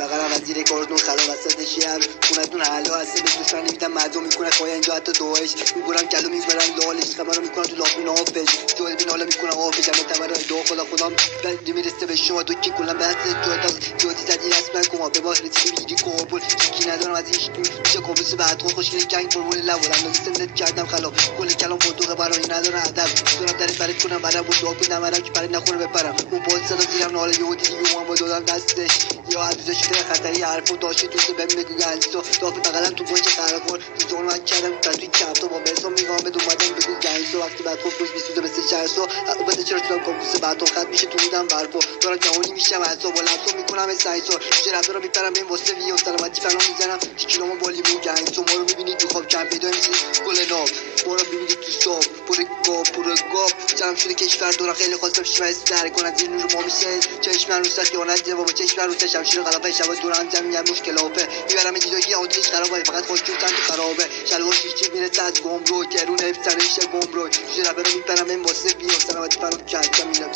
بغلم از زیر کارتون خلا وسط شهر خونتون حلا هسته به دشمن نمیدم مردم میکنه خواهی اینجا حتی دوهش میگورم کلو میبرم لالش خبر رو میکنم تو لابون آفش جوهل بین حالا میکنم آفش همه تبرای دو خدا خودم بردی میرسه به شما تو کی کلم بحث جوتی زدی رسمن کما به باز رسیدی میگیری کابل کی ندارم از هیچ میشه کابوس بعد خود خوشگل جنگ فرمول لولم نمیستم کردم خلاف کل کلام بودوغه برای نداره ادب دورم در برات کنم برام بود دعا کنم برام که پرید نخوره بپرم اون باز صدا زیرم ناله یهودی دیگه اوام دادم دستش یا عزیزش شده خطری حرفو داشته تو بهم بگو گنجو داف بغلم تو پشت قراقل تو جون من کردم تا توی کفتو با بسم میگم به اومدم بگو گنجو وقتی بعد خوب روز میسوزه مثل چرسو البته چرا تو کابوس بعد خط میشه تو میدم برپو دارم جهانی میشم عصب و لفظو میکنم سایسو چرا رو میپرم این واسه ویو سلامتی فلان میزنم تیکینامو بالی بو گنجو ما رو میبینید تو خواب کم پیدا میشید گل ناب ما رو میبینید تو صاف پر گاب جمع شده کشور دورم خیلی خواستم شیوه در کنم زیر نور ما میشه چشم من روسا خیانت جواب چشم من روسا شمشیر غلافه شب دورم جمع مشکلافه میبرم دیدگی آتیش خرابه فقط خودشون چند تو خرابه شلوار شیشی میرسه از گمرو کرون افسانه میشه گمرو چرا برام میپرم این واسه ویو سلامتی فلان کردم میرم